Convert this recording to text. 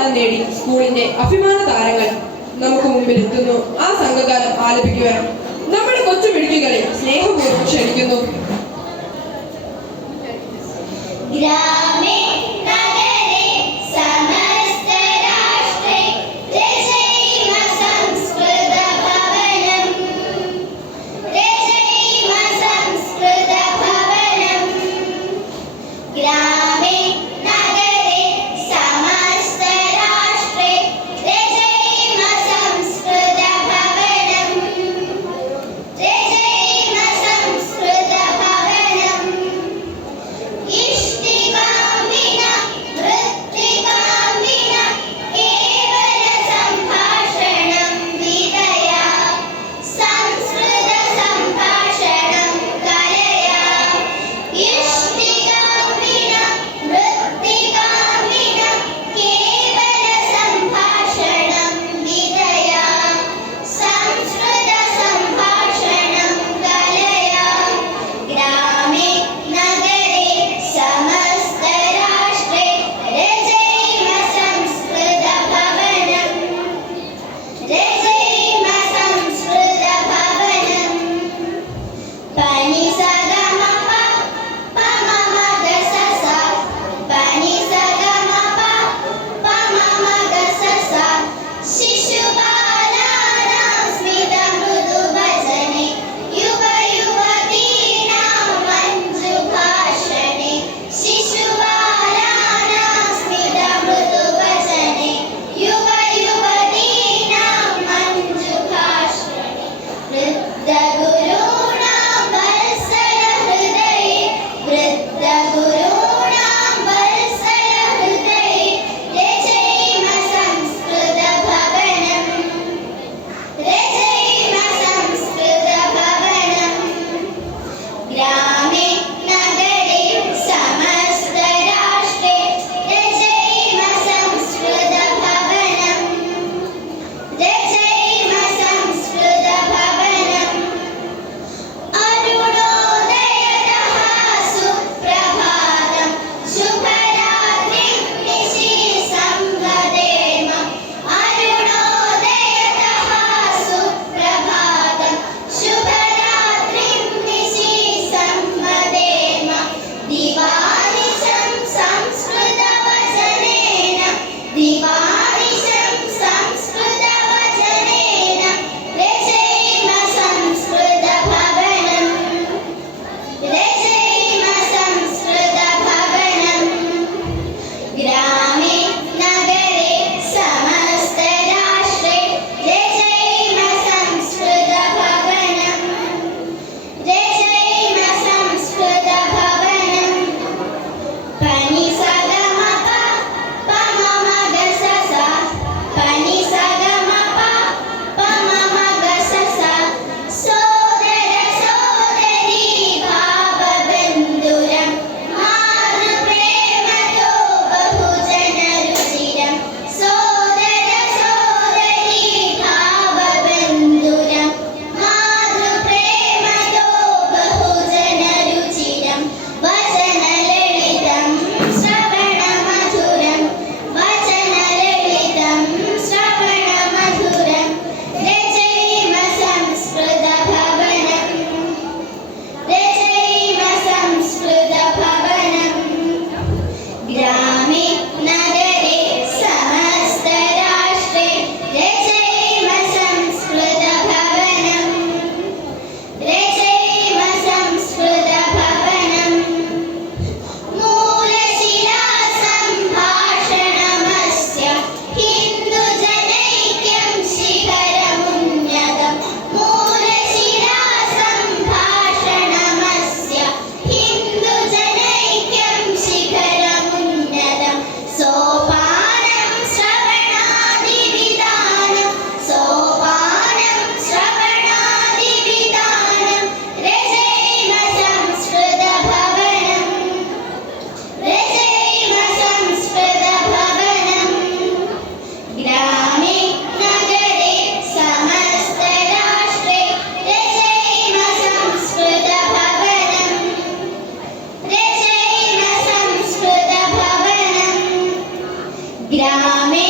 സ്ഥാനം നേടി സ്കൂളിന്റെ അഭിമാന താരങ്ങൾ നമുക്ക് മുമ്പിൽ എത്തുന്നു ആ സംഘകാലം ആലപിക്കുവാൻ നമ്മുടെ കൊച്ചു മിടുക്കുകളെ സ്നേഹപൂർവം ക്ഷണിക്കുന്നു. ഗ്രാമേ